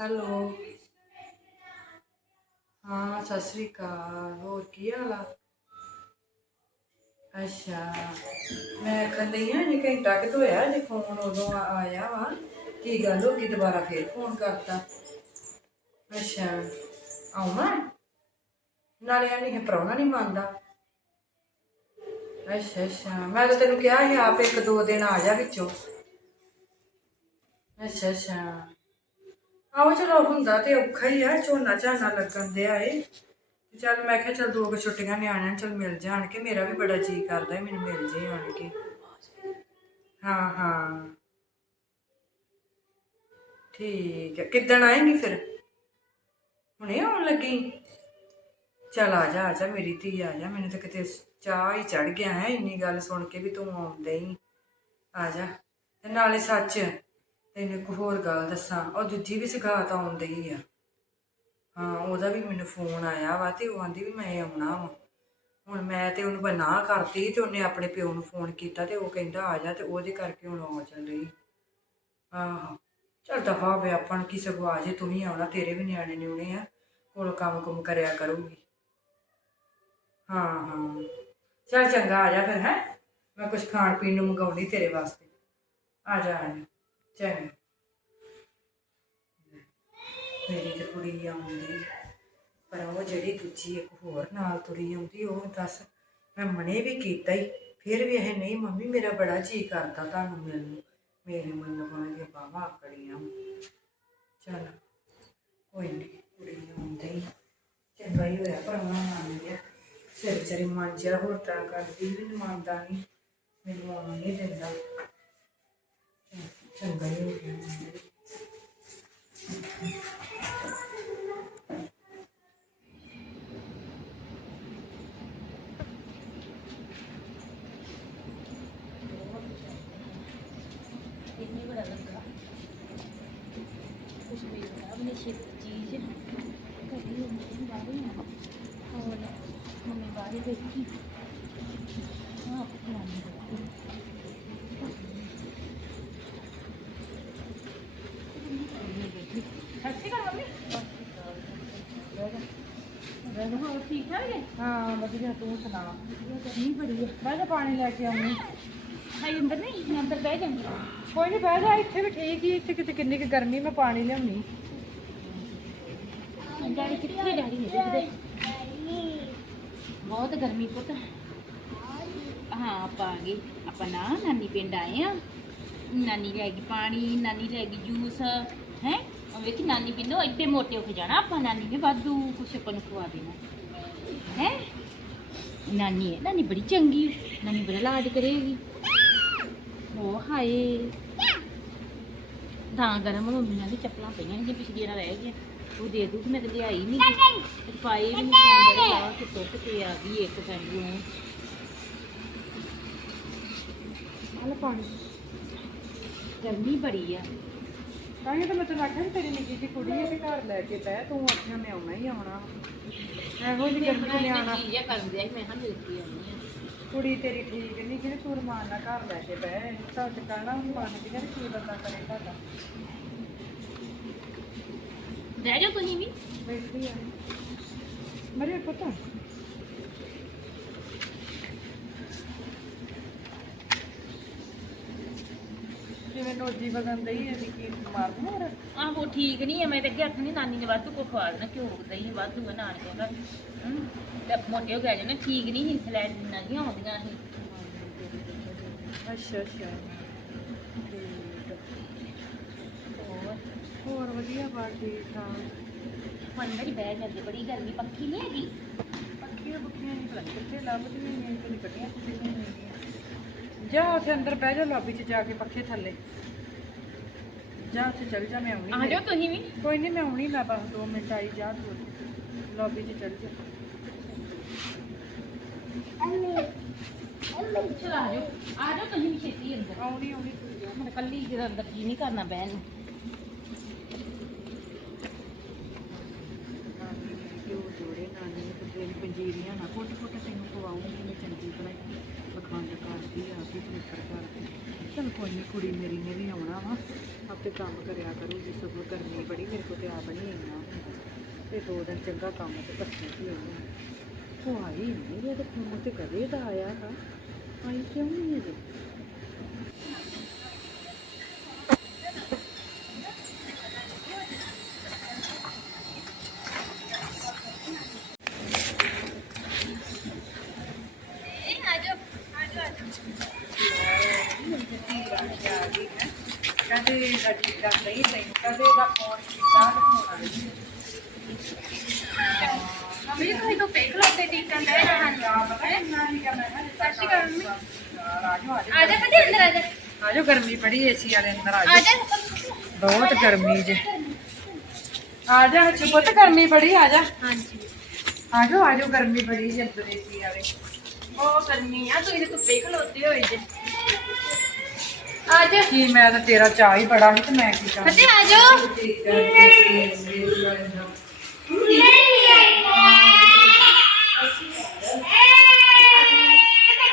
Hello. ਹਾਂ, ਸਤਿ ਸ੍ਰੀ ਅਕਾਲ। ਹੋਰ ਕੀ ਹਾਲ ਆ? ਅੱਛਾ। ਮੈਂ ਕਹਿੰਦੀ ਆ ਜੀ ਘੰਟਾ ਕਿ ਹੋਇਆ ਜੇ ਫੋਨ ਉਦੋਂ ਆ- ਆਇਆ ਵਾ। ਕੀ ਗੱਲ ਹੋ ਗਈ? ਦੁਬਾਰਾ ਫੇਰ ਫੋਨ ਕਰਤਾ। ਅੱਛਾ। ਆਉਣਾ ਨਾਲੇ ਆ ਨਹੀਂ ਪ੍ਰਾਹੁਣਾ ਨਹੀਂ ਮੰਨਦਾ। ਅੱਛਾ ਅੱਛਾ। ਮੈਂ ਤਾਂ ਤੈਨੂੰ ਕਿਹਾ ਸੀ, ਆਪ ਇੱਕ ਦੋ ਦਿਨ ਆ ਜਾ ਵਿੱਚੋਂ। ਅੱਛਾ ਅੱਛਾ। ਆਹੋ ਚਲੋ ਹੁੰਦਾ ਤੇ ਔਖਾ ਹੀ ਆ, ਝੋਨਾ ਝਾਨਾ ਲੱਗਣ ਦਿਆ ਏ। ਚੱਲ ਮੈਂ ਕਿਹਾ ਚੱਲ ਦੋ ਕੁ ਛੁੱਟੀਆਂ ਨਿਆਣਿਆਂ ਨੂੰ ਚੱਲ ਮਿਲ ਜਾਣ ਕੇ ਮੇਰਾ ਵੀ ਬੜਾ ਜੀ ਕਰਦਾ ਹੈ ਮੈਨੂੰ ਮਿਲ ਜੇ ਆਣ ਕੇ ਹਾਂ ਹਾਂ। ਠੀਕ ਹੈ ਕਿੱਦਣ ਆਏਂਗੀ ਫਿਰ? ਹੁਣੇ ਆਉਣ ਲੱਗੀ? ਚੱਲ ਆ ਜਾ ਆ ਜਾ, ਮੇਰੀ ਧੀ ਆ ਜਾ, ਮੈਨੂੰ ਤਾਂ ਕਿਤੇ ਚਾਹ ਹੀ ਚੜ ਗਿਆ ਹੈ, ਇੰਨੀ ਗੱਲ ਸੁਣ ਕੇ ਵੀ ਤੂੰ ਆਉਂਦੇ ਹੀ। ਆ ਜਾ, ਤੇ ਨਾਲੇ ਸੱਚ ਤੈਨੂੰ ਇੱਕ ਹੋਰ ਗੱਲ ਦੱਸਾਂ, ਉਹ ਦੂਜੀ ਵੀ ਸਗਾਤ ਆਉਂਦੀ ਹੀ ਆ। ਹਾਂ, ਉਹਦਾ ਵੀ ਮੈਨੂੰ ਫੋਨ ਆਇਆ ਵਾ ਤੇ ਉਹ ਆਂਦੀ ਵੀ ਮੈਂ ਆਉਣਾ ਵਾ। ਹੁਣ ਮੈਂ ਤੇ ਉਹਨੂੰ ਬਨਾ ਕਰਤੀ ਤੇ ਉਹਨੇ ਆਪਣੇ ਪਿਓ ਨੂੰ ਫੋਨ ਕੀਤਾ ਤੇ ਉਹ ਕਹਿੰਦਾ ਆ ਜਾ ਤੇ ਉਹਦੇ ਕਰਕੇ ਹੁਣ ਆ ਚੱਲੀ ਆਹੋ, ਚੱਲ ਦਫਾ ਵੇ ਆਪਾਂ ਨੂੰ ਕੀ ਸਗਵਾ ਜੇ ਤੂੰ ਹੀ ਆਉਣਾ, ਤੇਰੇ ਵੀ ਨਿਆਣੇ ਨਿਉਣੇ ਆ, ਕੋਲ ਕੰਮ ਕੁਮ ਕਰਿਆ ਕਰੂਗੀ। ਹਾਂ ਹਾਂ। ਚੱਲ ਚੰਗਾ, ਆ ਜਾ ਫਿਰ, ਹੈ। ਮੈਂ ਕੁਝ ਖਾਣ ਪੀਣ ਨੂੰ ਮੰਗਾਉਣੀ ਤੇਰੇ ਵਾਸਤੇ। ਆ ਜਾ ਆ ਜਾ। ਚੰਗਾ। ਮੇਰੀ ਤੇ ਕੁੜੀ ਆਉਂਦੀ, ਪਰ ਉਹ ਜਿਹੜੀ ਦੂਜੀ ਇੱਕ ਹੋਰ ਨਾਲ ਤੁਰੀ ਆਉਂਦੀ, ਉਹ ਦੱਸ, ਮੈਂ ਮਨੇ ਵੀ ਕੀਤਾ ਹੀ ਫਿਰ ਵੀ ਇਹ ਨਹੀਂ, ਮੰਮੀ ਮੇਰਾ ਬੜਾ ਜੀ ਕਰਦਾ ਤੁਹਾਨੂੰ ਮਿਲਣ ਨੂੰ। ਮੇਰੇ ਮਨ ਨੂੰ ਬਣ ਬਾਵਾ ਆਕੜੀਆਂ। ਚਲ, ਕੋਈ ਨਹੀਂ ਕੁੜੀ ਆਉਂਦੀ। ਹੀ ਚੰਗਾ ਹੀ ਹੋਇਆ, ਪਰ ਉਹਨਾਂ ਮੰਨ ਗਿਆ। ਸਿਰ ਚਰੀ ਮਨ ਜਿਹਾ ਹੋਰ ਤਰ੍ਹਾਂ ਕਰਦੀ ਵੀ ਮੰਨਦਾ ਨਹੀਂ ਮੈਨੂੰ ਆਉਣ ਨਹੀਂ ਦਿੰਦਾ। ਚੰਗਾ ਹੀ ਹੋ ਗਿਆ ਮੰਨ ਗਿਆ। ਇੰਨੀ ਬੜਾ ਲੱਗਾ ਕੁਛ ਵੀ ਆਪਣੀ ਸ਼ਿਫਟ ਚੀਜ਼ ਕਦੀ ਹੁੰਦੀ ਬਾਹਰ ਨਾ ਹੋਰ ਮੰਮੀ ਬਾਹਰ ਬੈਠੀ ਹਾਂ ਆਪਣੀ ਸੱਚੀ ਗੱਲ ਮੰਮੀ ਹੋਰ ਠੀਕ ਠਾਕ ਹੈ ਹਾਂ ਵਧੀਆ ਤੂੰ ਸੁਣਾ? ਗਰਮੀ ਬੜੀ ਹੈ ਮੈਂ ਤਾਂ ਪਾਣੀ ਲੈ ਕੇ ਆਉਣੀ ਹਾਈ ਅੰਦਰ ਨਹੀਂ? ਮੈਂ ਅੰਦਰ ਬਹਿ ਜਾਂਦੀ। ਕੋਈ ਨਹੀਂ ਬਹਿ ਜਾ ਇੱਥੇ ਵੀ ਠੀਕ ਹੀ ਇੱਥੇ ਕਿਤੇ ਕਿੰਨੀ ਕੁ ਗਰਮੀ ਮੈਂ ਪਾਣੀ ਲਿਆਉਣੀ। ਡੈਡੀ ਕਿੱਥੇ ਡੈਡੀ? ਨਹੀਂ ਦਿਖਦੇ ਬਹੁਤ ਗਰਮੀ ਪੁੱਤ। ਹਾਂ ਆਪਾਂ ਆ ਗਏ। ਆਪਾਂ ਨਾ ਨਾਨੀ ਪਿੰਡ ਆਏ ਆ। ਨਾਨੀ ਲੈ ਗਈ ਪਾਣੀ ਨਾਨੀ ਲੈ ਗਈ ਜੂਸ ਹੈ? ਉਹ ਵੇਖੀ ਨਾਨੀ ਪਿੰਡੋਂ ਐਡੇ ਮੋਟੇ ਹੋ ਕੇ ਜਾਣਾ ਆਪਾਂ, ਨਾਨੀ ਨੇ ਵਾਧੂ ਕੁਛ ਆਪਾਂ ਨੂੰ ਖਵਾ ਦੇਣਾ। ਹੈ? ਨਾਨੀ ਹੈ, ਨਾਨੀ ਬੜੀ ਚੰਗੀ ਨਾਨੀ ਬੜਾ ਲਾਡ ਕਰੇਗੀ। ਉਹ ਹਾਏ। ਤਾਂ ਗਰਮ ਮੰਮੀਆਂ ਦੀ ਚੱਪਲਾਂ ਪਈਆਂ ਨੇ ਪਿਛਲੀਆਂ ਰਹਿ ਗਈਆਂ। ਉਹ ਦੇ ਦੂ ਮੈਂ ਤੇ ਲਿਆਈ ਨਹੀਂ ਪਾਈ ਵੀ ਨਹੀਂ ਸੈਂਡਲ ਲਾ ਕੇ ਸੁੱਟ ਕੇ ਆ ਗਈ ਇੱਕ ਸੈਂਡਲ ਨੂੰ। ਹਾਲ ਪਾਣੀ। ਗਰਮੀ ਬੜੀ ਆ। ਤਾਂ ਹੀ ਤਾਂ ਮੈਂ ਤੈਨੂੰ ਆਖਿਆ ਤੇਰੀ ਨਿੱਕੀ ਜਿਹੀ ਕੁੜੀ ਹੈ ਤੇ ਘਰ ਲੈ ਕੇ ਬਹਿ ਤੂੰ ਆਖਿਆ ਮੈਂ ਆਉਣਾ ਹੀ ਆਉਣਾ। ਇਹੋ ਜਿਹੀ ਗਰਮੀ ਚ ਨਿਆਣਾ। ਚੀਜ਼ਾਂ ਕਰਨ ਦਿਆ ਮੈਂ ਹਾਂ ਮਿਲ ਕੇ ਆਉਣੀ ਆ। ਕੁੜੀ ਤੇਰੀ ਠੀਕ ਨਹੀਂ ਜਿਹਨੇ ਤੂੰ ਰਮਾਨ ਨਾਲ ਘਰ ਲੈ ਕੇ ਬਹਿ ਤਾਂ ਟਿਕਾਣਾ ਹੁਣ ਮੰਨ ਕੇ ਕਹਿੰਦੇ ਕੀ ਬੰਦਾ ਕਰੇ ਤੁਹਾਡਾ ਰਹਿ ਜਾਓ ਤੁਸੀਂ ਵੀ। ਬੈਠੀ ਆ। ਮਰੇ ਪਤਾ। ਦਈ ਮਾਰ ਹੋਰ? ਆਹੋ ਠੀਕ ਨਹੀਂ ਐ ਮੈਂ ਤਾਂ ਅੱਗੇ ਆਖਣੀ ਨਾਨੀ ਨੇ ਵਾਧੂ ਕੋ ਖਵਾ ਦੇਣਾ ਘਿਓ ਦਹੀਂ ਵਾਧੂ ਆ ਨਾਨ ਕਹਿੰਦਾ ਹੂੰ ਤੇ ਮੋਟੇ ਹੋ ਗਏ ਜਨੇ ਠੀਕ ਨਹੀਂ ਸੀ ਫਲੈਟ ਨਹੀਂ ਆਉਂਦੀਆਂ ਸੀ। ਅੱਛਾ ਅੱਛਾ। ਹੋਰ? ਹੋਰ ਵਧੀਆ ਬਾਤ ਠੀਕ ਮੇਰੀ ਬਹਿ ਜਾਂਦੀ ਬੜੀ ਗਰਮੀ ਪੱਖੀ ਨਹੀਂ ਹੈਗੀ? ਪੱਖੀਆਂ ਪੱਖੀਆਂ ਨਹੀਂ ਪਤਾ ਕਿੱਥੇ ਲੱਭਦੀਆਂ ਨੇ ਕਿ ਨਹੀਂ ਕੱਢੀਆਂ ਕਿੱਥੇ ਨਹੀਂ ਜਾ ਉੱਥੇ ਅੰਦਰ ਬਹਿ ਜਾ ਲੌਬੀ 'ਚ ਜਾ ਕੇ ਪੱਖੇ ਥੱਲੇ। ਜਾ ਉੱਥੇ ਚੱਲ ਜਾ ਮੈਂ ਆਉਣੀ ਆ ਜਾਓ ਤੁਸੀਂ ਵੀ। ਕੋਈ ਨਹੀਂ ਮੈਂ ਆਉਣੀ ਮੈਂ ਬਸ 2 ਮਿੰਟ ਆਈ ਜਾ ਤੂੰ ਲੌਬੀ 'ਚ ਚੱਲ ਜਾ। ਚਲ ਆ ਜਾਓ। ਆ ਜਾਓ ਤੁਸੀਂ ਵੀ ਛੇਤੀ ਅੰਦਰ। ਆਉਣੀ ਆਉਣੀ। ਤੂੰ ਜਾ ਮੈਂ ਕੱਲੀ ਜਿਹੜਾ ਅੰਦਰ ਕੀ ਨਹੀਂ ਕਰਨਾ ਬਹਿਣ ਨੂੰ। ਨਾਨੀ ਨੇ ਕਿਉਂ ਜੋੜੇ ਨਾਨੀ ਨੇ ਉਹਨੇ ਚੰਗੀ ਤਰ੍ਹਾਂ ਪਖੰਡ ਕਰਦੀ ਆ ਕਿ ਚਿੱਤਰ ਕਰਦੀ। ਚਲ ਕੋਈ ਨਹੀਂ ਕੁੜੀ ਮੇਰੀ ਆਪੇ ਕੰਮ ਕਰਿਆ ਕਰੂਗੀ ਸਗੋਂ ਗਰਮੀ ਬੜੀ, ਮੇਰੇ ਕੋਲ ਤੇ ਆਪ ਨਹੀਂ ਆਉਣਾ ਤੇ ਦੋ ਦਿਨ ਚੰਗਾ ਕੰਮ ਤੇ ਕੱਟਣੇ ਸੀ ਉਹਨੇ ਉਹ ਆਈ ਨਹੀਂ ਇਹਦੇ ਫੋਨ ਤੇ ਕਦੇ ਦਾ ਆਇਆ ਹਾ ਆਈ ਕਿਉਂ ਨਹੀਂ ਅਜੇ ਕਦੇ ਗੱਡੀ ਦਾ ਨਹੀਂ ਤੈਨੂੰ ਕਦੇ ਦਾ ਫੋਨ ਕੀਤਾ ਤੇ ਫੋਨ ਆ ਗਿਆ ਮੰਮੀ ਤੁਸੀਂ ਤੋਂ ਪੇਕ ਲੋਤੇ ਟੀਕਨ ਦੇ ਆ ਜਾ ਪਤੀ ਅੰਦਰ ਆ ਜਾ ਆਜੋ ਗਰਮੀ ਬੜੀ ਏਸੀ ਵਾਲੇ ਅੰਦਰ ਆ ਆਜੋ। ਜਾ ਬਹੁਤ ਗਰਮੀ ਜੇ। ਆ ਜਾ ਚੁੱਪ ਗਰਮੀ ਬੜੀ ਆ ਜਾ ਹਾਂਜੀ। ਆਜੋ ਆਜੋ ਗਰਮੀ ਬੜੀ ਜੇ ਅੰਦਰ ਏਸੀ ਵਾਲੇ। ਬਹੁਤ ਗਰਮੀ ਆ ਤੁਸੀਂ ਤੋਂ ਪੇਕ ਲੋਤੇ ਹੋਏ ਜੇ। ਆ ਜਾ ਕੀ ਮੈਂ ਤਾਂ ਤੇਰਾ ਚਾਹ ਹੀ ਬੜਾ ਸੀ ਤੇ ਮੈਂ ਕੀ ਕਰਾਂ? ਪਤੀ ਆ ਜਾ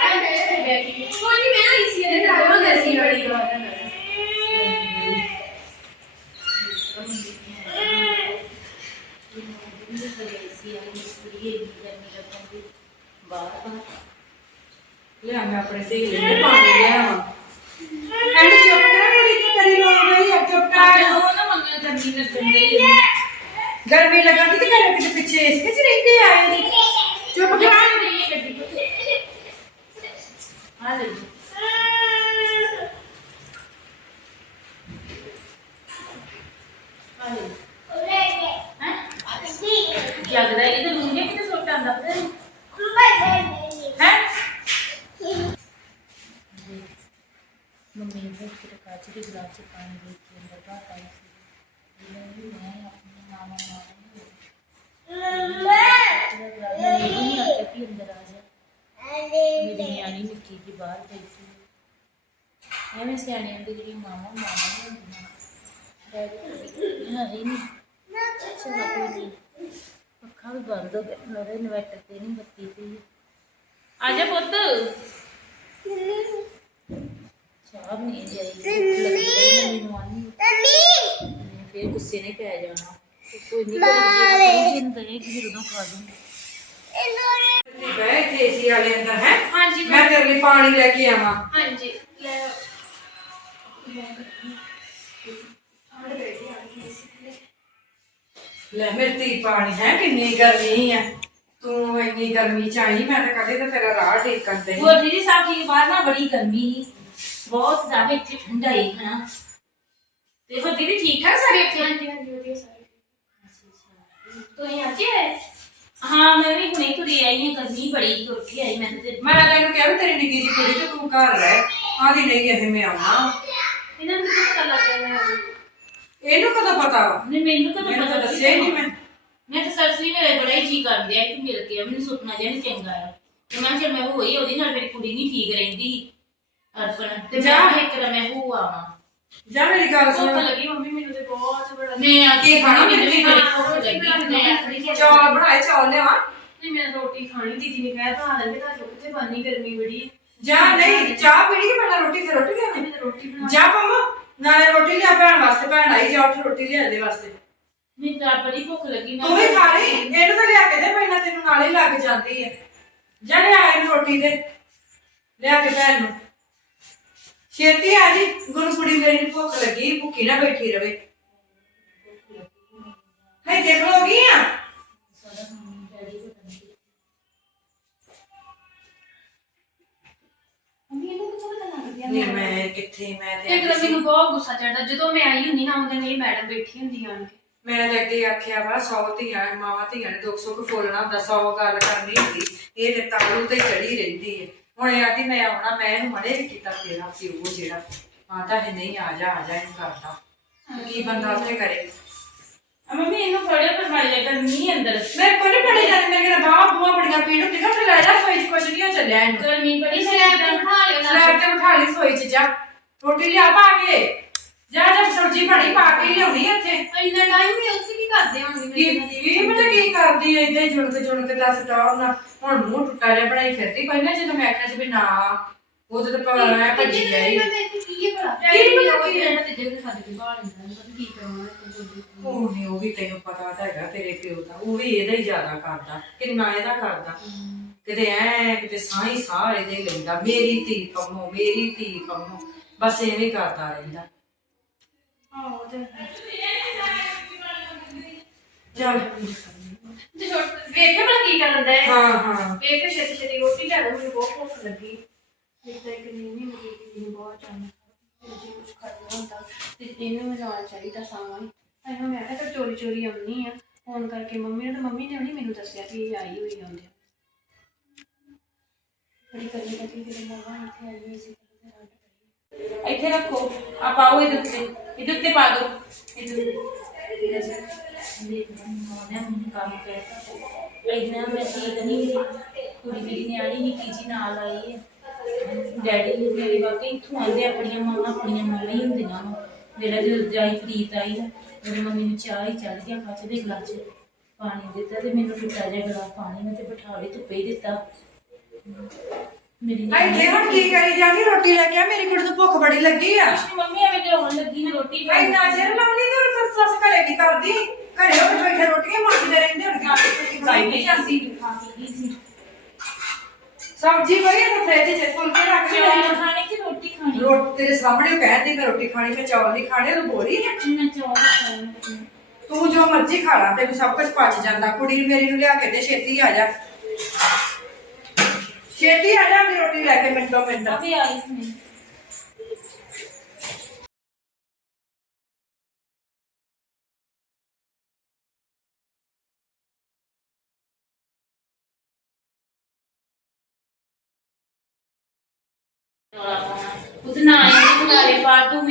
ਕੋਈ ਨਹੀਂ ਮੈਂ ਆਈ ਸੀ ਇਹਦੇ ਨਾਲ ਮੈਂ ਸੀ ਬੜੀ ਲਿਆ ਮੈਂ ਆਪਣੇ ਸਹੇਲੀ ਨੂੰ ਪਾਣੀ ਲਿਆ ਵਾ ਐਂਡ ਚੁੱਪ ਕਰਾ ਕੁੜੀ ਕੀ ਕਰੀ ਰੋ ਗਈ ਆ ਚੁੱਪ ਕਰ ਗਰਮੀ ਲੱਗਦੀ ਤੇ ਘਰੇ ਕਿਤੇ ਪਿੱਛੇ ਇਸ ਕਿਚ ਰਹਿੰਦੇ ਆਏ ਨੇ ਚੁੱਪ ਕਰਾ ਜਗਦਾ ਇਹ ਤਾਂ ਮੁੰਡੇ ਕਿਤੇ ਸੁੱਟ ਆਂਦਾ ਪਤਾ ਨੀ। ਮੰਮੀ ਨੇ ਫਿਰ ਕਾਚ ਦੇ ਗਲਾਸ ਚ ਪਾਣੀ ਦੇ ਕੇ ਅੰਦਰ ਬਾਤ ਸੀ। ਇਹ ਵੀ ਮੈਂ ਆਪਣੇ ਮਾਮਾ ਮਾਮਾ ਨੂੰ ਮੈਂ ਨਹੀਂ ਆ ਕੇ ਅੰਦਰ ਆ ਜਾ। ਮੇਰੀ ਨਿਆਣੀ ਨਿੱਕੀ ਜੀ ਬਾਹਰ ਗਈ ਸੀ। ਐਵੇਂ ਸਿਆਣੀਆਂ ਦੀ ਜਿਹੜੀ ਮਾਮਾ ਮਾਮਾ ਨਹੀਂ ਹੁੰਦੀਆਂ ਡੈਡੀ ਹਾਂ ਇਹ ਨਹੀਂ। ਚਲੋ ਕੋਈ ਨਹੀਂ ਪੱਖਾ ਵੀ ਬੰਦ ਹੋ ਗਿਆ ਮੇਰੇ ਇਨਵਰਟਰ ਤੇ ਨਹੀਂ ਬੱਤੀ ਸੀ ਆ ਜਾ ਪੁੱਤ। ਚਾਹ ਨਹੀਂ ਜਾਈ ਭੁੱਖ ਲੱਗੀ ਪਈ ਮੈਨੂੰ ਆਨੀ ਫਿਰ ਗੁੱਸੇ ਨਹੀਂ ਪੈ ਜਾਣਾ। ਤੇ ਕੋਈ ਨਹੀਂ ਕੋਈ ਜਿੰਦ ਹੈ ਕਿ ਜਦੋਂ ਖਾ ਦੂੰਗੀ ਬਹਿ ਕੇ ਏਸੀ ਵਾਲੇ ਅੰਦਰ ਹੈ? ਹਾਂਜੀ ਮੈਂ ਤੇਰੇ ਲਈ ਪਾਣੀ ਲੈ ਕੇ ਆਵਾਂ। ਹਾਂਜੀ। ਲੈ। ਲੈ ਮੇਰੀ ਧੀ ਪਾਣੀ ਹੈ ਕਿੰਨੀ ਗਰਮੀ ਆ। ਤੂੰ ਇੰਨੀ ਗਰਮੀ ਚ ਆਈ ਮੈਂ ਤਾਂ ਕਦੇ ਤਾਂ ਤੇਰਾ ਰਾਹ ਟੇਕਣ ਤੇ ਉਹ ਦੀਦੀ ਸਾਹਿਬ ਦੀ ਬਾਹਰ ਨਾ ਬੜੀ ਗਰਮੀ। ਸੀ ਬਹੁਤ ਜ਼ਿਆਦਾ ਇੱਥੇ ਠੰਡਾ ਹੀ ਹੈ ਤੇ ਫਿਰ ਦੀਦੀ ਠੀਕ ਠਾਕ ਸਾਰੇ ਇੱਥੇ? ਹਾਂਜੀ ਹਾਂਜੀ ਵਧੀਆ ਸਾਰੇ ਤੁਸੀਂ ਅੱਜ ਹੀ ਆਏ? ਹਾਂ ਮੈਂ ਵੀ ਹੁਣੇ ਤੁਰੀ ਆਈ ਹਾਂ ਗਰਮੀ ਬੜੀ ਤੁਰ ਕੇ ਆਈ ਮੈਂ ਤੇ। ਮੈਂ ਤੈਨੂੰ ਕਿਹਾ ਵੀ ਤੇਰੀ ਨਿੱਕੀ ਜੀ ਕੁੜੀ ਤੇ ਤੂੰ ਘਰ ਰਹਿ। ਆਦੀ ਨਹੀਂ ਇਹ ਮੈਂ ਆਵਾਂ ਇਹਨਾਂ ਨੂੰ ਕਿੱਥੇ ਪਤਾ ਲੱਗ ਗਿਆ ਮੈਂ ਆਈ? ਇਹਨੂੰ ਕਦੋਂ ਪਤਾ ਵਾ? ਨਹੀਂ ਮੈਨੂੰ ਕਦੋਂ ਮੈਨੂੰ ਤਾਂ ਪਤਾ ਦੱਸਿਆ ਹੀ ਨਹੀਂ ਮੈਂ। ਮੈਂ ਤਾਂ ਸਰਸਰੀ ਮੇਰੇ ਬੜਾ ਹੀ ਜੀ ਕਰਦੇ ਆ ਕਿ ਮਿਲ ਕੇ ਮੈਨੂੰ ਸੁਪਨਾ ਜਿਹਾ ਨੀ ਚੰਗਾ ਆ ਤੇ ਮੈਂ ਚੱਲ ਮੈਂ ਹੋਈ ਉਹਦੇ ਨਾਲ ਮੇਰੀ ਕੁੜੀ ਨਹੀਂ ਠੀਕ ਰਹਿੰਦੀ ਅਰਪਣ। ਤੇ ਜਾ। ਮੈਂ ਇੱਕ ਦਾ ਮੈਂ ਹੋ ਆਵਾਂ। ਜਾ ਮੇਰੀ ਗੱਲ ਭੁੱਖ ਸੁਣ। ਲੱਗੀ ਮੰਮੀ ਮੈਨੂੰ ਤੇ ਬਹੁਤ ਬੜਾ ਮੈਂ ਆ ਕੀ ਖਾਣਾ ਮੈਨੂੰ ਵੀ ਬੜੀ ਹਾਂ, ਭੁੱਖ ਲੱਗੀ। ਮੈਂ ਆਖਦੀ ਕਿ ਚੌਲ ਬਣਾਏ ਚੌਲ ਲਿਆਵਾਂ? ਨਹੀਂ ਮੈਂ ਰੋਟੀ ਖਾਣੀ ਦੀਦੀ ਨੇ ਕਹਿ ਤਾਂ ਲੈਂਦੇ ਤਾਂ ਲੋਕ ਤੇ ਬਾਨੀ ਗਰਮੀ ਬੜੀ ਜਾ ਨਹੀਂ ਚਾਹ ਪੀਣੀ ਕਿ ਪਹਿਲਾਂ ਰੋਟੀ ਫਿਰ ਰੋਟੀ ਲਿਆਵਾਂ ਮੈਂ ਤਾਂ ਰੋਟੀ ਬਣਾ ਜਾ ਪੰਮਾ ਨਾਲੇ ਰੋਟੀ ਲਿਆ ਭੈਣ ਵਾਸਤੇ ਭੈਣ ਆਈ ਜਾ ਉੱਠ ਰੋਟੀ ਲਿਆ ਦੇ ਵਾਸਤੇ। ਮੈਨੂੰ ਤਾਂ ਬੜੀ ਭੁੱਖ ਲੱਗੀ ਤੂੰ ਵੀ ਖਾ ਲਈ ਇਹਨੂੰ ਤਾਂ ਲਿਆ ਕੇ ਦੇ ਪਹਿਲਾਂ ਤੈਨੂੰ ਨਾਲੇ ਲੱਗ ਜਾਂਦੀ ਹੈ ਜਾ ਲਿਆ ਇਹਨੂੰ ਰੋਟੀ ਦੇ ਲਿਆ ਕੇ ਭੈਣ ਨੂੰ। ਛੇਤੀ ਆ ਜੀ ਗੁਰੂ ਕੁੜੀ ਮੇਰੀ ਨੂੰ ਭੁੱਖ ਲੱਗੀ ਭੁੱਖੀ ਨਾ ਬੈਠੀ ਰਵੇ। ਹਾਏ ਦੇਖ ਲੋ ਗਈ ਆ ਮੰਮੀ ਇਹਨੂੰ ਕਿੱਥੋਂ ਪਤਾ ਲੱਗ ਗਿਆ ਨਹੀਂ ਮੈਂ ਕਿੱਥੇ ਮੈਂ ਤੇ ਇੱਕ ਤਾਂ ਮੈਨੂੰ ਬਹੁਤ ਗੁੱਸਾ ਚੜਦਾ ਜਦੋਂ ਮੈਂ ਆਈ ਹੁੰਦੀ ਨਾ ਉਹਦੇ ਮੇਰੀ ਮੈਡਮ ਬੈਠੀ ਹੁੰਦੀ ਆਣ ਕੇ। ਮੈਂ ਤਾਂ ਅੱਗੇ ਆਖਿਆ ਵਾ ਸੌ ਧੀਆਂ ਮਾਵਾਂ ਧੀਆਂ ਨੇ ਦੁੱਖ ਸੁੱਖ ਫੋਲਣਾ ਹੁੰਦਾ ਸੌ ਗੱਲ ਕਰਨੀ ਹੁੰਦੀ। ਇਹ ਤੇ ਤਾਲੂ ਤੇ ਚੜੀ ਰਹਿੰਦੀ ਹੈ। ਹੁਣ ਇਹ ਆਦੀ ਮੈਂ ਆਉਣਾ ਮੈਂ ਇਹਨੂੰ ਮਨੇ ਵੀ ਕੀਤਾ ਤੇਰਾ ਪਿਓ ਜਿਹੜਾ। ਆਂਦਾ ਹੈ ਨਹੀਂ ਆ ਜਾ ਆ ਜਾ ਇਹਨੂੰ ਕਰਦਾ। ਕੀ ਬੰਦਾ ਉੱਥੇ ਕਰੇ? ਮੰਮੀ ਇਹਨੂੰ ਫੜਿਆ ਪਰ ਮਾਰੀ ਜਾ ਗਰਮੀ ਅੰਦਰ। ਮੇਰੇ ਕੋਲ ਨਹੀਂ ਪੜੇ ਜਾਂਦੇ ਮੇਰੇ ਕੋਲ ਬਾਹਾਂ ਬੂਹਾਂ ਬੜੀਆਂ ਪੀੜ ਹੁੰਦੀ ਨਾ ਤੇ ਲੈ ਜਾ ਸੋਈ ਚ ਕੁਛ ਨਹੀਂ ਹੋ ਚੱਲਿਆ ਇਹਨੂੰ। ਗਰਮੀ ਬੜੀ ਸਲੈਬ ਤੇ ਬਿਠਾ ਲਿਓ ਨਾ। ਸਲੈਬ ਤੇ ਬਿਠਾ ਲਈ ਸੋਈ ਚ ਜਾ। ਰੋਟੀ ਲਿਆ ਪਾ ਕੇ। ਜਾ ਜਾ ਸਬਜ਼ੀ ਬਣੀ ਪਾ ਕੇ ਲਿਆਉਣੀ ਇੱਥੇ। ਇੰਨਾ ਟਾਈਮ ਹੀ ਉੱਥੇ ਕੀ ਕਰਦੇ ਹੋਣਗੇ ਕੀ ਕੀ ਪਤਾ ਕੀ ਕਰਦੀ ਐ ਇੱਥੇ ਜੁਣਕ ਜੁਣਕ ਦੱਸ ਟੌਰ ਨਾ ਹੁਣ ਮੂੰਹ ਟੁੱਟਾ ਜਿਹਾ ਬਣਾਈ ਫਿਰਦੀ ਪਹਿਲਾਂ ਜਦੋਂ ਮੈਂ ਆਖਿਆ ਸੀ ਵੀ ਨਾ ਉਦੋਂ ਤਾਂ ਪਤਾ ਮੈਂ ਭੱਜੀ ਆਈ। ਮੈਂ ਇੱਥੇ ਕੀ ਹੈ ਭਲਾ ਕੀ ਪਤਾ ਕੀ ਹੈ? ਤੇ ਜਿਹੜੇ ਸਾਡੇ ਬਾਹਰ ਹੁੰਦਾ ਨਹੀਂ ਪਤਾ ਕੀ ਕਰਾਉਣਾ ਤੇ ਉਹ ਨਹੀਂ ਉਹ ਵੀ ਤੈਨੂੰ ਪਤਾ ਤਾਂ ਹੈਗਾ ਤੇਰੇ ਪਿਓ ਦਾ। ਉਹ ਵੀ ਇਹਦਾ ਹੀ ਜ਼ਿਆਦਾ ਕਰਦਾ ਕਿੰਨਾ ਇਹਦਾ ਕਰਦਾ। ਕਿਤੇ ਐ ਕਿਤੇ ਸਾਈ ਸਾਹ ਇਹਦੇ ਲੈਂਦਾ। ਮੇਰੀ ਧੀ ਪੰਮੋ ਮੇਰੀ ਧੀ ਪੰਮੋ। ਬਸ ਐਵੇਂ ਕਰਦਾ ਰਹਿੰਦਾ। ਆਹੋ ਤੇ ਚੱਲ। ਤੇ ਛੋਟ ਵੇਖੇ ਭਲਾ ਕੀ ਕਰਨ ਦਾ ਹੈ ਹਾਂ। ਹਾਂ ਵੇਖ ਕੇ ਛੇਤੀ ਛੇਤੀ ਰੋਟੀ ਲੈ ਲਓ ਮੈਨੂੰ ਬਹੁਤ ਭੁੱਖ ਲੱਗੀ। ਇੱਕ ਤਾਂ ਇੱਕ ਨੀਂਦ ਮੇਰੀ ਦੀਦੀ ਨੂੰ ਬਹੁਤ ਚਾਹੁੰਦਾ ਜੇ ਕੁਝ ਖਾਣਾ ਹੁੰਦਾ ਤੇ ਇਹਨੂੰ ਵੀ ਨਾਲ ਚਾਹੀਦਾ ਸਾਵਾਂ ਹੀ। ਐਵੇਂ ਮੈਂ ਕਿਹਾ ਤਾਂ ਚੋਰੀ ਚੋਰੀ ਆਉਣੀ ਆ। ਫੋਨ ਕਰਕੇ ਮੰਮੀ ਨੂੰ ਤੇ ਮੰਮੀ ਨੇ ਵੀ ਮੈਨੂੰ ਦੱਸਿਆ ਕਿ ਇਹ ਆਈ ਹੋਈ ਆਉਂਦੇ ਬੜੀ ਕਰੀ ਲੱਗੀ ਕਿ ਮੰਮਾ ਇੱਥੇ ਆਈ ਹੋਈ ਸੀ ਇੱਥੇ ਰੱਖੋ ਆ ਪਾਓ ਇਹਦੇ ਉੱਤੇ। ਇਹਦੇ ਉੱਤੇ ਪਾ ਦਿਓ। ਇਹਦੇ ਉੱਤੇ। ਕੰਮ ਕਰਦਾ ਇੰਨਾ ਮੈਂ ਠੀਕ ਨਹੀਂ ਕੁੜੀ ਮੇਰੀ ਨਿਆਣੀ ਨਿੱਕੀ ਜੀ ਨਾਲ ਆਈ ਹੈ ਡੈਡੀ ਆਉਂਦੇ ਆਪਣੀਆਂ ਮਾਂ ਆਪਣੀਆਂ ਮਾਂ ਹੀ ਹੁੰਦੀਆਂ ਵਾ। ਮੇਰਾ ਜਦੋਂ ਜਾਈ ਫਰੀਤ ਆਈ ਨਾ ਮੇਰੀ ਮੰਮੀ ਨੂੰ ਚਾਹ ਹੀ ਚੜ ਗਿਆ ਕੱਚ ਦੇ ਗਲਾਸ 'ਚ ਪਾਣੀ ਦਿੱਤਾ ਤੇ ਮੈਨੂੰ ਟੁੱਟਾ ਜਿਹਾ ਗਲਾਸ ਪਾਣੀ ਮੈਂ ਤੇ ਬਿਠਾ ਲਈ ਧੁੱਪੇ ਹੀ ਦਿੱਤਾ। ਮੇਰੀ ਇੱਥੇ ਹੁਣ ਕੀ ਕਰੀ ਜਾਂਦੀ ਰੋਟੀ ਲੈ ਕੇ ਆ ਮੇਰੀ ਕੁੜੀ ਨੂੰ ਭੁੱਖ ਬੜੀ ਲੱਗੀ ਆ। ਮੰਮੀ ਐਵੇਂ ਕਰਾਉਣ ਲੱਗੀ ਰੋਟੀ ਖਾ ਇੰਨਾ ਚਿਰ ਲਾਉਣੀ ਤੇ ਸੱਸ ਸੱਸ ਘਰੇ ਕੀ ਕਰਦੀ? ਘਰੇ ਉਹ ਬੈਠੇ ਰੋਟੀਆਂ ਮੰਗਦੇ ਰਹਿੰਦੇ ਹੁਣ ਕਿਤੇ ਖਾਈ ਨਹੀਂ ਜਾਂਦੀ ਸਬਜ਼ੀ ਪਈ ਹੈ ਤਾਂ ਫ੍ਰਿਜ 'ਚ ਫੁਲਕੇ ਰੱਖ ਕੇ ਚੌਲ ਖਾਣੇ ਕਿ ਰੋਟੀ ਖਾਣੀ। ਰੋਟੀ ਤੇਰੇ ਸਾਹਮਣੇ ਕਹਿੰਦੀ ਮੈਂ ਰੋਟੀ ਖਾਣੀ ਮੈਂ ਚੌਲ ਨਹੀਂ ਖਾਣੇ ਉਹ ਬੋਲੀ ਹੈ ਮੈਂ ਚੌਲ ਖਾਣੇ। ਤੂੰ ਜੋ ਮਰਜ਼ੀ ਖਾ ਲਾ ਤੈਨੂੰ ਸਭ ਕੁਝ ਪਚ ਜਾਂਦਾ। ਕੁੜੀ ਮੇਰੀ ਨੂੰ ਲਿਆ ਕੇ ਦੇ ਛੇਤੀ ਆ ਜਾ। ਛੇਤੀ ਆ ਜਾ ਰੋਟੀ ਲੈ ਕੇ ਮਿੰਟੋ ਮਿੰਟ। ਅਬੇ ਆਈ ਸੀ।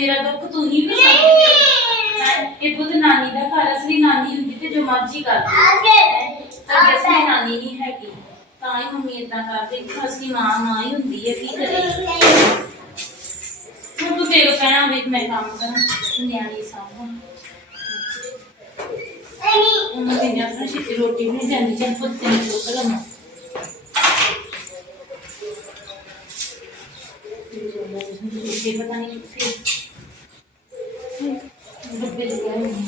ਮੇਰਾ ਦੁੱਖ ਤੂੰ ਹੀ ਵੀ ਸਮਝਦੇ ਹੈਂ? ਇਹ ਪੁੱਤ ਨਾਨੀ ਦਾ ਘਰ ਅਸਲੀ ਨਾਨੀ ਹੁੰਦੀ ਤੇ ਜੋ ਮਰਜ਼ੀ ਕਰਦੀ ਤਾਂ ਅਸਲੀ ਨਾਨੀ ਨਹੀਂ ਹੈਗੀ ਤਾਂ ਹੀ ਮੰਮੀ ਇਦਾਂ ਕਰਦੇ ਅਸਲੀ ਮਾਂ ਮਾਂ ਹੀ ਹੁੰਦੀ ਹੈ ਕੀ ਕਰੇ? ਹੁਣ ਤੂੰ ਤੇਰੇ ਕਹਿਣਾ ਵੀ ਮੈਂ ਕੰਮ ਕਰਾਂ ਤੂੰ ਨਿਆਣੀ ਸਾਂਭਾਂ। ਉਹਨਾਂ ਦੇ ਜਾਂ ਛੇਤੀ ਰੋਟੀ ਵੀ ਜਾਂਦੀ ਚੱਲ ਪੁੱਤ ਤੈਨੂੰ ਚੁੱਕ ਲਵਾਂ ਇਹ ਪਤਾ ਨਹੀਂ ਫਿਰ ਡੱਬੇ ਚ ਪਿਆ ਹੋਣਾ।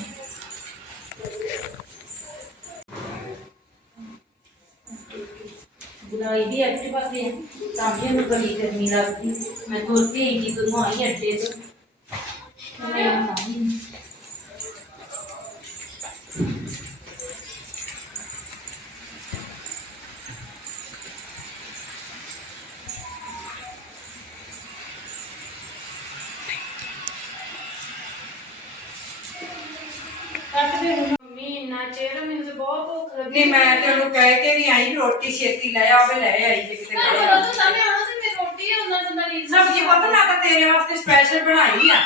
ਬੁਲਾਈ ਦੀ ਅੱਟੇ ਪਾਸੇ ਤਾਂ ਵੀ ਮੈਨੂੰ ਬੜੀ ਗਰਮੀ ਲੱਗਦੀ ਮੈਂ ਤੁਰ ਕੇ ਹੀ ਜਦੋਂ ਨਹੀਂ ਮੈਂ ਤੇ ਉਹਨੂੰ ਕਹਿ ਕੇ ਵੀ ਆਈ ਵੀ ਰੋਟੀ ਛੇਤੀ ਲੈ ਆਵੇ ਲੈ ਆਈ ਜੇ ਕਿਤੇ ਪਰ ਉਹ ਤਾਂ ਸਾਹਮਣੇ ਆਉਣਾ ਤੇ ਮੈਂ ਰੋਟੀ ਉਹਨਾਂ ਦਾ ਰੀਜ਼ਨ ਸਬਜ਼ੀ ਪਤਾ ਨਾ ਤਾਂ ਤੇਰੇ ਵਾਸਤੇ ਸਪੈਸ਼ਲ ਬਣਾਈ ਆ।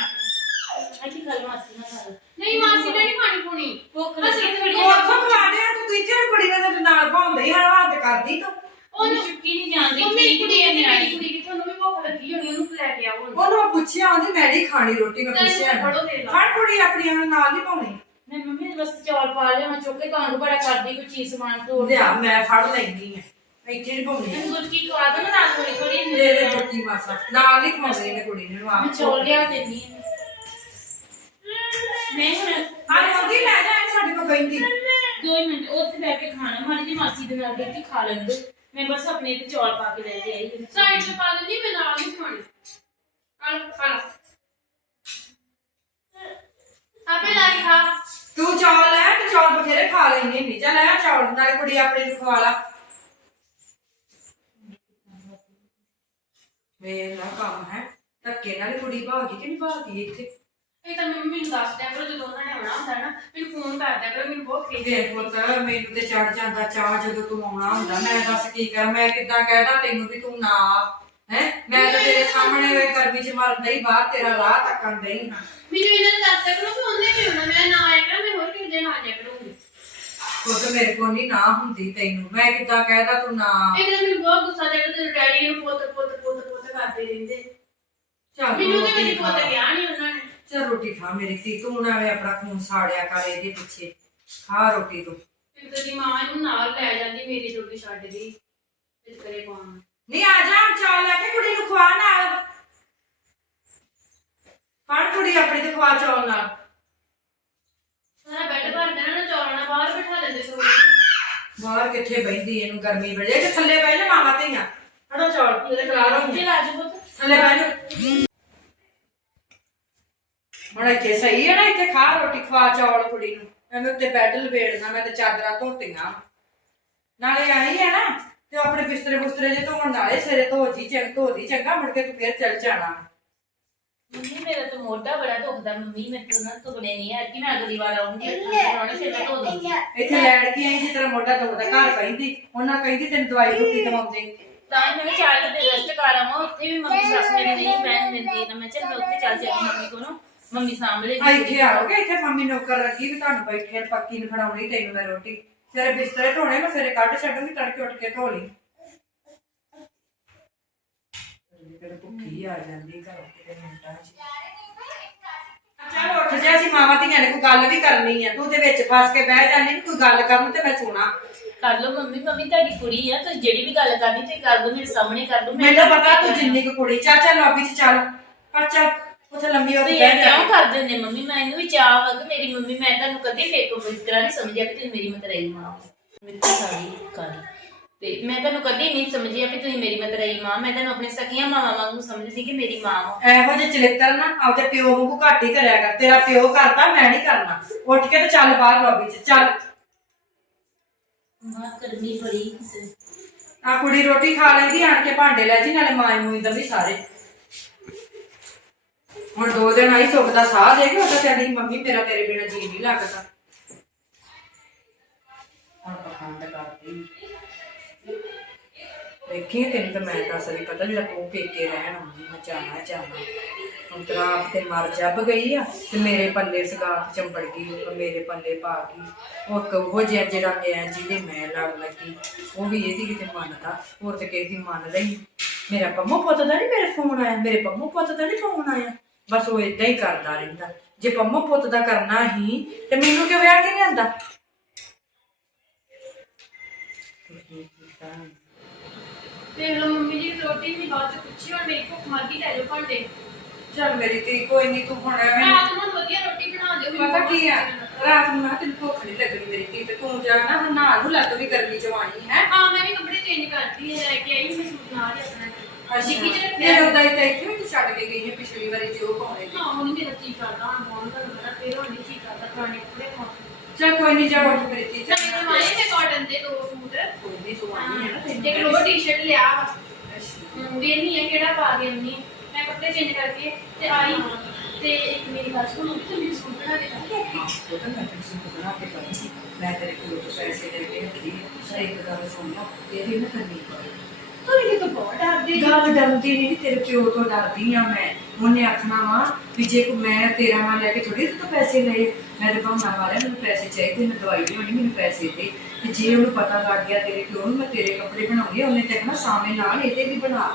ਅੱਛੀ ਗੱਲ ਮਾਸੀ ਨਾਲ ਕਰ ਨਹੀਂ ਮਾਸੀ ਨੇ ਨਹੀਂ ਖਾਣੀ ਪੁਣੀ। ਭੁੱਖ ਅਸੀਂ ਲੱਗੀ। ਤੇ ਤੇ ਬੜੀ ਉਹ ਉੱਥੋਂ ਖਵਾ ਦੇ ਤੂੰ ਤੀਜੇ ਕੁੜੀ ਨੇ ਤੇ ਨਾਲ ਭਾਉਂਦੇ ਹੀ ਹੱਥ ਕਰਦੀ ਤੂੰ। ਉਹਨੂੰ ਚੁੱਕੀ ਨਹੀਂ ਜਾਂਦੀ ਮੰਮੀ ਠੀਕ ਕੁੜੀ ਨਹੀਂ ਹੈ ਨਿਆਣੀ ਨਿਆਣੀ ਕੁੜੀ ਕਿਥੋਂ ਨੂੰ ਵੀ ਭੁੱਖ ਲੱਗੀ ਹੋਣੀ ਉਹਨੂੰ ਲੈ ਕੇ ਆਓ ਹੁਣ। ਉਹਨੂੰ ਮੈਂ ਪੁੱਛਿਆ ਉਹਦੀ ਮੈਂ ਨਹੀਂ ਖਾਣੀ ਰੋਟੀ ਮੈਂ ਪੁੱਛਿਆ ਫੜੋ ਕੁੜੀ ਆਪਣੀਆਂ ਨੂੰ ਨਾਲ ਨਹੀਂ ਪਾਉਣੀ। ਮੈਂ ਮੰਮੀ ਨੇ ਬਸ ਚੌਲ ਪਾ ਲਿਆ ਮੈਂ ਚੁੱਕ ਕੇ ਤੁਹਾਨੂੰ ਬੜਾ ਕਰਦੀ ਕੋਈ ਚੀਜ਼ ਸਮਾਨ ਤੋੜ ਲਿਆ ਮੈਂ ਫੜ ਲੈਂਦੀ ਆ ਇੱਥੇ ਨਹੀਂ ਪਾਉਣੀ ਮੈਨੂੰ ਦੁੱਧ ਕੀ ਖਵਾ ਦੋ ਨਾ ਰਾਤ ਥੋੜੀ ਥੋੜੀ ਦੇ ਦੇ ਰੋਟੀ ਮਾਸਾ ਨਾਲ ਨਹੀਂ ਖਵਾਉਂਦੇ ਇਹਨੇ ਕੁੜੀ ਨੂੰ ਮੈਂ ਆਪ ਚੌਲ ਲਿਆ ਦਿੰਦੀ ਹਾਂ ਮੈਂ ਹੁਣ ਹਾਂ ਉਹਦੀ ਲੈ ਜਾ ਇਹਨੇ ਸਾਡੇ ਕੋਲ ਕਹਿੰਦੀ ਦੋ ਹੀ ਮਿੰਟ ਉੱਥੇ ਬੈ ਕੇ ਖਾਣਾ ਮਾੜੀ ਜੀ ਮਾਸੀ ਦੇ ਨਾਲ ਬੈਠ ਕੇ ਖਾ ਲੈਂਦੇ ਮੈਂ ਬਸ ਆਪਣੇ ਤੇ ਚੌਲ ਪਾ ਕੇ ਲੈ ਕੇ ਆਈ ਸਾਈਡ ਤੇ ਪਾ ਦਿੰਦੀ ਮੈਂ ਨਾਲ ਨਹੀਂ ਖਾਣੀ ਆਲ ਖਾ ਲਾ ਆਪੇ ਲਾ ਕੇ ਖਾ ਤੂੰ ਚੌਲ ਲੈ ਤੇ ਚੌਲ ਬਥੇਰੇ ਖਾ ਲੈਣੀ ਨਹੀਂ ਚੱਲ ਨਾਲੇ ਕੁੜੀ ਆਪਣੀ ਨੂੰ ਖਵਾ ਲਾ। ਵੇਲਾ ਕੰਮ ਹੈ ਧੱਕੇ ਨਾਲ ਕੁੜੀ ਭਾਗੀ ਕਿ ਨਹੀਂ ਭਾਗੀ ਇੱਥੇ? ਇਹ ਤਾਂ ਮੰਮੀ ਮੈਨੂੰ ਦੱਸ ਦਿਆ ਕਰੋ ਜਦੋਂ ਉਹਨਾਂ ਨੇ ਆਉਣਾ ਹੁੰਦਾ ਨਾ ਮੈਨੂੰ ਫੋਨ ਕਰ ਦਿਆ ਕਰੋ ਮੈਨੂੰ ਬਹੁਤ ਖੇਚ ਦੇਖ ਪੁੱਤ ਮੈਨੂੰ ਤੇ ਚੜ ਜਾਂਦਾ ਚਾਹ ਜਦੋਂ ਤੂੰ ਆਉਣਾ ਹੁੰਦਾ ਮੈਂ ਦੱਸ ਕੀ ਕਰਾਂ ਮੈਂ ਕਿੱਦਾਂ ਕਹਿਦਾ ਤੈਨੂੰ ਵੀ ਤੂੰ ਨਾ ਹੈ? ਮੈਂ ਤਾਂ ਤੇਰੇ ਸਾਹਮਣੇ ਵੇ ਗਰਮੀ ਚ ਮਰਦਾ ਹੀ ਬਾਹਰ ਤੇਰਾ ਰਾਹ ਤੱਕਣ ਦਈ ਹਾਂ ਮੈਨੂੰ ਇਹਨਾਂ ਨੇ ਦੱਸ ਦਿਆ ਕਰੋ ਕਿ ਉਹਨੇ ਵੀ ਮੈਂ ਨਾ ਆਇਆ ਕਰਾਂ ਮੈਂ ਹੋਰ ਕਿਸੇ ਦਿਨ ਆ ਜਾਇਆ ਕਰੂੰਗੀ ਪੁੱਤ ਮੇਰੇ ਕੋਲ ਨਹੀਂ ਨਾ ਹੁੰਦੀ ਤੈਨੂੰ। ਮੈਂ ਕਿੱਦਾਂ ਕਹਿਦਾ ਤੂੰ ਨਾ। ਇੱਕ ਦਿਨ ਮੈਨੂੰ ਬਹੁਤ ਗੁੱਸਾ ਚੜਦਾ ਤੇ ਡੈਡੀ ਨੂੰ ਪੁੱਤ ਪੁੱਤ ਪੁੱਤ ਪੁੱਤ ਕਰਦੇ ਰਹਿੰਦੇ। ਚੱਲ ਮੈਨੂੰ ਤੇ ਕਦੀ। ਪੁੱਤ ਗਿਆ ਨਹੀਂ ਉਹਨਾਂ ਨੇ। ਚੱਲ ਰੋਟੀ ਖਾ ਮੇਰੀ ਧੀ ਤੂੰ ਨਾ ਵੇ ਆਪਣਾ ਖੂਨ ਸਾੜਿਆ ਕਰ ਇਹਦੇ ਪਿੱਛੇ। ਖਾ ਰੋਟੀ ਤੂੰ। ਦੀ ਮਾਂ ਨੂੰ ਨਾਲ ਲੈ ਜਾਂਦੀ ਮੇਰੀ ਜੋਗੀ ਛੱਡ ਗਈ। ਤੇ ਕਰੇ ਪਾਉਣ ਨਹੀਂ ਆ ਜਾ ਚਾਹ ਲੈ ਕੇ ਕੁੜੀ ਨੂੰ ਖਵਾ ਨਾਲ। ਫੜ ਕੁੜੀ ਆਪਣੀ ਤੇ ਖਵਾ ਚੌਲ ਨਾਲ। ਸਾਰਾ ਬੈੱਡ ਭਰ ਦੇਣਾ ਨਾ ਚੌਲਣਾ ਬਾਹਰ ਬਿਠਾ ਦਿੰਦੇ ਸੋ। ਬਾਹਰ ਕਿੱਥੇ ਬੈਠੀ ਇਹਨੂੰ ਗਰਮੀ ਬੜੀ ਹੈ ਕਿ ਥੱਲੇ ਬਹਿ ਜਾ ਮਾਵਾ ਧੀਆਂ। ਫੜੋ ਚੌਲ ਇਹਦੇ ਖਲਾ ਰੋ ਜੇ ਲਾ ਜਾ ਪੁੱਤ। ਥੱਲੇ ਬਹਿ ਜਾ। ਹੁਣ ਇੱਥੇ ਸਹੀ ਹੈ ਨਾ ਇੱਥੇ ਖਾ ਰੋਟੀ ਖਵਾ ਚੌਲ ਕੁੜੀ ਨੂੰ। ਐਵੇਂ ਉੱਤੇ ਬੈੱਡ ਲਵੇੜਨਾ ਮੈਂ ਤੇ ਚਾਦਰਾਂ ਧੋਤੀਆਂ। ਨਾਲੇ ਆਈ ਹੈ ਨਾ ਤੇ ਉਹ ਆਪਣੇ ਬਿਸਤਰੇ ਬੁਸਤਰੇ ਜੇ ਧੋਣ ਨਾਲੇ ਸਿਰੇ ਧੋ ਜੀ ਚੰਗ ਧੋ ਦੀ ਚੰਗਾ ਮੁੜ ਕੇ ਤੂੰ ਫੇਰ ਚੱਲ ਜਾਣਾ। ਮੰਮੀ ਮੇਰਾ ਤਾਂ ਮੋਢਾ ਬੜਾ ਦੁਖਦਾ। ਮੰਮੀ ਮੇਰੇ ਤੋਂ ਨਾ ਤੁਗਣੇ ਨਹੀਂ ਹੈ ਕਿ ਮੈਂ ਅਗਲੀ ਵਾਰ ਆਉਂਗੀ ਬਣਾਉਣੇ ਫਿਰ ਮੈਂ ਧੋ ਦੂੰਗੀ ਇੱਥੇ ਲੈਣ ਕੇ ਆਈ ਜਿਸ ਤਰ੍ਹਾਂ ਮੋਢਾ ਦੁਖਦਾ? ਘਰ ਕਹਿੰਦੀ ਉਹਨਾਂ ਕਹਿੰਦੀ ਤੈਨੂੰ ਦਵਾਈ ਬੁੱਟੀ ਦਵਾਉਂਦੇ। ਤਾਂ ਹੀ ਮੈਂ ਕਿਹਾ ਚਾਰ ਕਿਤੇ ਰੈਸਟ ਕਰ ਆਵਾਂ। ਉੱਥੇ ਵੀ ਮੰਮੀ ਸੱਸ ਮੇਰੀ ਨਹੀਂ ਬੈਠ ਦਿੰਦੀ। ਨਾ ਮੈਂ ਚੱਲ ਮੈਂ ਉੱਥੇ ਚੱਲ ਜਾਂਦੀ ਮੰਮੀ ਕੋਲੋਂ। ਮੰਮੀ ਸਾਹਮਣੇ ਆ ਇੱਥੇ ਆਓਗੇ? ਇੱਥੇ ਮੰਮੀ ਨੌਕਰ ਲੱਗੀ ਵੀ ਤੁਹਾਨੂੰ ਬੈਠੇ ਪੱਕੀ ਨੂੰ ਫੜਾਉਣੀ ਤੈਨੂੰ ਮੈਂ ਰੋਟੀ। ਸਿਰੇ ਬਿਸਤਰੇ ਧੋਣੇ ਮੈਂ ਸਿਰੇ ਕੱਢ ਛੱਡੂੰਗੀ ਤੜਕੇ ਉੱਠ ਕੇ ਧੋ ਲਈ। ਫਿਰ ਭੁੱਖੀ ਆ ਜਾਂਦੀ ਘਰ ਕਿਤੇ ਮਿੰਟਾਂ 'ਚ। ਚੱਲ ਉੱਠ ਜਾ। ਅਸੀਂ ਮਾਵਾਂ ਧੀਆਂ ਨੇ ਕੋਈ ਗੱਲ ਵੀ ਕਰਨੀ ਆ। ਤੂੰ ਤੇ ਵਿੱਚ ਫਸ ਕੇ ਬਹਿ ਜਾਂਦੀ ਵੀ ਕੋਈ ਗੱਲ ਕਰਨ ਤੇ ਮੈਂ ਸੁਣਾ। ਕਰ ਲਓ ਮੰਮੀ ਮੰਮੀ ਤੁਹਾਡੀ ਕੁੜੀ ਆ ਤੁਸੀਂ ਜਿਹੜੀ ਵੀ ਗੱਲ ਕਰਨੀ ਤੇ ਕਰ ਦੋ ਮੇਰੇ ਸਾਹਮਣੇ ਕਰ ਦੋ ਮੈਨੂੰ ਪਤਾ ਤੂੰ ਜਿੰਨੀ ਕੁ ਕੁੜੀ ਚੱਲ ਲੌਬੀ 'ਚ ਚੱਲ। ਚੱਲ ਉੱਥੇ ਲੰਮੀ ਹੋ ਕੇ ਤੁਸੀਂ ਬਹਿ ਇਹ ਜਾ। ਕਿਉਂ ਕਰਦੇ ਹੁੰਦੇ ਮੰਮੀ ਮੈਨੂੰ ਵੀ ਚਾਹ ਵਗ ਮੇਰੀ ਮੰਮੀ ਮੈਂ ਤੁਹਾਨੂੰ ਕਦੇ ਫੇਕੋ ਬਿਸਤਰਾ ਨਹੀਂ ਸਮਝਿਆ ਕਿ ਤੁਸੀਂ ਮੇਰੀ ਮਤਰੇਈ ਮਾਂ ਹੋ। ਮਿੱਠੀ ਸਾਰੀ ਕਰ ਤੇ ਮੈਂ ਤੁਹਾਨੂੰ ਕਦੇ ਨਹੀਂ ਸਮਝਿਆ ਕਿ ਤੁਸੀਂ ਮੇਰੀ ਮਤਰੇਈ ਮਾਂ ਮੈਂ ਤੁਹਾਨੂੰ ਆਪਣੀ ਸਕੀਆਂ ਮਾਵਾਂ ਵਾਂਗੂ ਸਮਝਦੀ ਕਿ ਮੇਰੀ ਮਾਂ ਹੋ ਇਹੋ ਜਿਹੇ ਚਲਿੱਤਰ ਨਾ ਆਪਦੇ ਪਿਓ ਵਾਂਗੂ ਘੱਟ ਹੀ ਕਰਿਆ ਕਰ। ਤੇਰਾ ਪਿਓ ਕਰਦਾ ਮੈਂ ਨਹੀਂ ਕਰਨਾ। ਉੱਠ ਕੇ ਤੇ ਚੱਲ ਬਾਹਰ ਲੌਬੀ 'ਚ ਚੱਲ। ਮਾਂ ਕਰਨੀ ਬੜੀ ਕਿਸੇ ਆ ਕੁੜੀ ਰੋਟੀ ਖਾ ਲੈਂਦੀ ਆਣ ਕੇ ਭਾਂਡੇ ਲੈ ਜੀ ਨਾਲੇ ਮਾਂ ਨੂੰ ਇਦਾਂ ਵੀ ਸਾਰੇ। ਹੁਣ ਦੋ ਦਿਨ ਆਈ ਸੁੱਖ ਦਾ ਸਾਹ ਦੇ ਕੇ ਉਹ ਤਾਂ ਕਹਿੰਦੀ ਮੰਮੀ ਮੇਰਾ ਤੇਰੇ ਬਿਨਾਂ ਜੀ ਨਹੀਂ ਲੱਗਦਾ। ਹੁਣ ਪਖੰਡ ਕਰਦੀ। ਵੇਖੀ ਤੈਨੂੰ ਤਾਂ ਮੈਂ ਦੱਸ ਰਹੀ ਪਤਾ ਜਿਹੜਾ ਤੂੰ ਪੇਕੇ ਰਹਿਣ ਆਉਂਦੀ, ਮੈਂ ਜਾਣਾ ਜਾਣਾ। ਹੁਣ ਤੇਰਾ ਆਪ ਤੇ ਮਰ ਜੱਬ ਗਈ ਆ, ਤੇ ਮੇਰੇ ਪੱਲੇ ਸਗਾਤ ਚੰਬੜ ਗਈ, ਉਹ ਮੇਰੇ ਪੱਲੇ ਪਾ ਗਈ। ਉਹ ਇੱਕ ਜਿਹਾ ਜਿਹੜਾ ਮੈਂ, ਜਿਹਦੇ ਮੈਂ ਲੜ ਲੱਗੀ, ਉਹ ਵੀ ਇਹਦੀ ਕਿਤੇ ਮੰਨਦਾ, ਹੋਰ ਤੇ ਕਿਸੇ ਦੀ ਮੰਨ ਲਈ। ਮੇਰਾ ਪੰਮੋ ਪੁੱਤ ਦਾ ਨਹੀਂ ਮੇਰੇ ਫੋਨ ਆਇਆ, ਮੇਰੇ ਪੰਮੋ ਪੁੱਤ ਦਾ ਨਹੀਂ ਫੋਨ ਆਇਆ। ਬਸ ਉਹ ਇਦਾਂ ਹੀ ਕਰਦਾ ਰਹਿੰਦਾ। ਜੇ ਪੰਮੋ ਪੁੱਤ ਦਾ ਕਰਨਾ ਹੀ, ਤੇ ਮੈਨੂੰ ਕਿਉਂ ਵਿਆਹ ਕੇ ਲਿਆਂਦਾ? ਦੇਖ ਲਓ ਮੰਮੀ ਜੀ ਰੋਟੀ ਨਹੀਂ ਬਾਅਦ ਚ ਪੁੱਛੀ ਹੁਣ ਮੇਰੀ ਭੁੱਖ ਮਰ ਗਈ ਲੈ ਜਾਓ ਭਾਂਡੇ ਚੱਲ ਮੇਰੀ ਧੀ ਕੋਈ ਨਹੀਂ ਤੂੰ ਹੁਣ ਐਵੇਂ ਰਾਤ ਨੂੰ ਵਧੀਆ ਰੋਟੀ ਬਣਾ ਦਿਓ ਮੈਨੂੰ ਪਤਾ ਕੀ ਆ? ਰਾਤ ਨੂੰ ਨਾ ਤੈਨੂੰ ਭੁੱਖ ਨਹੀਂ ਲੱਗਣੀ ਮੇਰੀ ਧੀ ਤੇ ਤੂੰ ਜਾ ਨਾ ਨਹਾ ਨੂੰ ਲੱਗ ਵੀ ਗਰਮੀ ਜਵਾਨੀ ਹੈ। ਹਾਂ ਮੈਂ ਵੀ ਕੱਪੜੇ ਚੇਂਜ ਕਰਤੀ ਹੈ ਲੈ ਕੇ ਆਈ ਮੈਂ ਸੂਟ ਨਾਲ ਹੀ ਆਪਣਾ। ਡਿੱਗੀ ਚ ਰੱਖਿਆ ਮੇਰੇ ਉਦਾਂ ਹੀ ਤਾਂ ਇੱਥੇ ਵੀ ਤੂੰ ਛੱਡ ਕੇ ਗਈ ਹੈ ਪਿਛਲੀ ਵਾਰੀ ਜੋ ਪਾਉਣੇ ਸੀ। ਹਾਂ ਹੁਣ ਮੇਰਾ ਕੀ ਕਰਦਾ ਹਾਂ ਬਹੁਤ ਤਾਂ ਮੇਰਾ ਫੇਰ ਹੁਣ ਨਹੀਂ ਕੀ ਕਰਦਾ ਪੁਰਾਣੇ ਕੱਪੜੇ ਪਾ ਚੱਲ ਕੋਈ ਨਹੀਂ ਜਾ ਉੱਠ ਮੇਰੀ ਧੀ ਚੱਲ। ਨਵੇਂ ਨਵਾਏ ਤੇ ਕਾਟਨ ਦੇ ਦੋ ਸੂਟ ਕੋਈ ਨਹੀਂ ਤੂੰ ਆਣੀ ਹੈ ਨਾ ਤੈਨੂੰ ਇੱਕ ਲੋਅਰ ਟੀ-ਸ਼ਰਟ ਲਿਆ ਅੱਛਾ। ਵੇਨੀ ਹੈ ਕਿਹੜਾ ਪਾ ਕੇ ਆਉਣੀ ਮੈਂ ਕੱਪੜੇ ਚੇਂਜ ਕਰਕੇ ਤੇ ਆਈ। ਤੇ ਇੱਕ ਮੇਰੀ ਗੱਲ ਸੁਣੋ ਤੇ ਮੈਨੂੰ ਸੂਟ ਬਣਾ ਕੇ ਬਣਾ ਕੇ। ਮੈਂ ਤੇਰੇ ਕੋਲ ਤੋਂ ਪੈਸੇ ਲੈ ਕੇ ਰੱਖੀ ਸਹੀ ਗੱਲ ਸੁਣ ਲਾ ਇਹਦੀ ਨਾ ਕਰਨੀ ਤੂੰ ਇਹ ਤਾਂ ਬਹੁਤ ਡਰਦੀ ਗੱਲ ਡਰਦੀ ਨਹੀਂ ਤੇਰੇ ਪਿਓ ਤੋਂ ਡਰਦੀ ਆ ਮੈਂ। ਉਹਨੇ ਆਖਣਾ ਵਾ ਵੀ ਜੇ ਕੋ ਮੈਂ ਤੇਰਾ ਨਾਂ ਲੈ ਕੇ ਥੋੜੀ ਤੋਂ ਪੈਸੇ ਲਏ ਮੈਂ ਤਾਂ ਬਹਾਨਾ ਮਾਰਿਆ ਮੈਨੂੰ ਪੈਸੇ ਚਾਹੀਦੇ ਮੈਂ ਦਵਾਈ ਲਿਆਉਣੀ ਮੈਨੂੰ ਪੈਸੇ ਦੇ। ਤੇ ਜੇ ਉਹਨੂੰ ਪਤਾ ਲੱਗ ਗਿਆ ਤੇਰੇ ਪਿਓ ਨੂੰ ਮੈਂ ਤੇਰੇ ਕੱਪੜੇ ਬਣਾਉਣੇ ਉਹਨੇ ਤੇ ਕਹਿਣਾ ਸਾਵੇਂ ਨਾਲ ਇਹਦੇ ਵੀ ਬਣਾ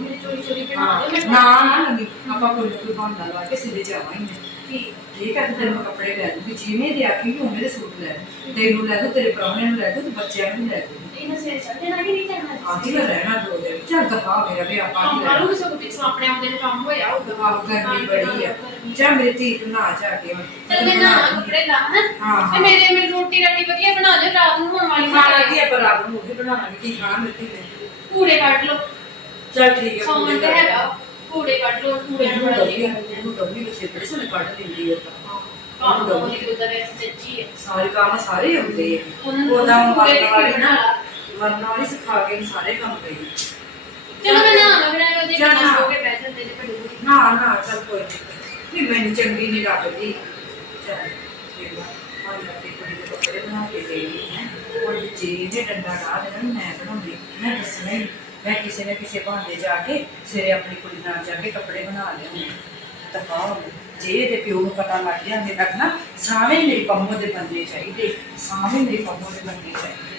ਮੇਰੀ ਚੋਰੀ ਚੋਰੀ ਬਣਾ ਦੇ ਨਾ ਨਾ ਨਵੀਂ ਆਪਾਂ ਕੋਈ ਨਾ ਕੋਈ ਬਹਾਨਾ ਲਾ ਕੇ ਸਿਰੇ ਜਾਵਾਂਗੇ। ਠੀਕ ਠੀਕ ਹੈ, ਤੇ ਤੈਨੂੰ ਕੱਪੜੇ ਲੈ ਦੂੰਗੀ, ਜਿਵੇਂ ਦੇ ਆਖੀ ਵੀ ਉਵੇਂ ਦੇ ਸੂਟ ਲੈ ਦੂੰ ਤੈਨੂੰ ਲੈ ਦੂੰ, ਤੇਰੇ ਪ੍ਰਾਹੁਣੇ ਨੂੰ ਲੈ ਦੂੰ, ਤੇ ਬੱਚਿਆਂ ਨੂੰ ਲੈ ਦੂੰ ਇਹਨਾਂ ਸੇ ਚੱਲ ਦੇਣਾ ਕਿ ਨਹੀਂ ਕਰਨਾ ਆਹੀ ਮੈਂ ਰਹਿਣਾ ਦੋ ਦਿਨ। ਚੱਲ ਦਫਾ ਮੇਰਾ ਵੀ ਆਪਾਂ ਹਾਂ ਹੀ ਮਾਰੂ ਸਭ ਪਿੱਛੋਂ ਆਪਣੇ ਆਉਂਦੇ ਨੂੰ ਕੰਮ ਹੋਇਆ ਹੋਊਗਾ ਆਹ ਗਰਮੀ ਬੜੀ ਆ। ਜਾ ਮੇਰੀ ਧੀ ਤੂੰ ਨਾ ਜਾ ਕੇ ਹੁਣ। ਚਲ ਮੈਂ ਨਾ ਕੱਪੜੇ ਲਾ ਹਾਂ ਹਾਂ, ਤੇ ਹਾਂ। ਮੇਰੇ ਮੇਰੀ ਰੋਟੀ ਰੱਟੀ ਵਧੀਆ ਬਣਾ ਦਿਓ ਰਾਤ ਨੂੰ ਹੁਣ ਵਾਲੀ ਖਾਣਾ ਕੀ ਹੈ ਰਾਤ ਨੂੰ ਉਹੀ ਬਣਾਉਣਾ ਕੀ ਖਾਣਾ ਧੀ ਨੇ। ਕੂੜੇ ਕੱਢ ਲਓ। ਚੱਲ ਠੀਕ ਹੈ ਸੌਣ ਤੇ ਹੈਗਾ ਕੂੜੇ ਕੱਢ ਲਓ ਕੂੜੇ ਨੂੰ ਬਣਾ ਦਿਓ ਉਹਨੂੰ ਦੰਮੀ ਵਿੱਚ ਬੜੇ ਸੋਨੇ ਕੱਢ ਦਿੰਦੀ ਹੈ ਤਾਂ ਕੰਮ ਤੋਂ ਨਹੀਂ ਉਧਰ ਐਸੀ ਚੱਚੀ ਹੈ ਸਾਰੇ ਕੰਮ ਸਾਰੇ ਹੁੰਦੇ ਆ। ਉਹਨਾਂ ਨੂੰ ਉਹਦਾ ਪੂਰੇ ਮਰਨ ਵਾਲੀ ਨਾ ਮਰਨ ਵਾਲੀ ਸਿਖਾ ਕੇ ਸਾਰੇ ਕੰਮ ਕਰੀ ਚਲੋ ਮੈਂ ਨਾ ਨਾ ਫਿਰ ਉਹਦੇ ਚੱਲ ਨਾਲ ਨਾ। ਸੋ ਕੇ ਬਹਿ ਜਾਂਦੇ ਨੇ ਭੜੂ ਨਾ ਨਾ ਚੱਲ ਕੋਈ ਨਹੀਂ। ਨਹੀਂ ਮੈਨੂੰ ਚੰਗੀ ਨਹੀਂ ਲੱਗਦੀ। ਚੱਲ ਆ ਹਾਂ ਲੱਤੀ ਕੁੜੀ ਦੇ ਕੱਪੜੇ ਬਣਾ ਕੇ ਦੇ ਰਹੀ ਹੈ। ਹੁਣ ਜੇ ਜੇ ਡੰਡਾ ਲਾ ਦੇਣਾ ਮੈਂ ਬਣਾਉਂਦੀ ਮੈਂ ਦੱਸਣਾ ਹੀ। ਮੈਂ ਕਿਸੇ ਨਾ ਕਿਸੇ ਬਹਾਨੇ ਜਾ ਕੇ ਸਵੇਰੇ ਆਪਣੀ ਕੁੜੀ ਨਾਲ ਜਾ ਕੇ ਕੱਪੜੇ ਬਣਾ ਲਿਆਉਂਗੀ ਤਫਾ ਜੇ ਇਹਦੇ ਪਿਓ ਨੂੰ ਪਤਾ ਲੱਗ ਗਿਆ ਮੇਰੇ ਤੱਕ ਨਾ ਸਾਵੇਂ ਮੇਰੀ ਪੰਮੋ ਦੇ ਬੰਦੇ ਚਾਹੀਦੇ। ਸਾਵੇਂ ਮੇਰੀ ਪੰਮੋ ਦੇ ਬੰਦੇ ਚਾਹੀਦੇ।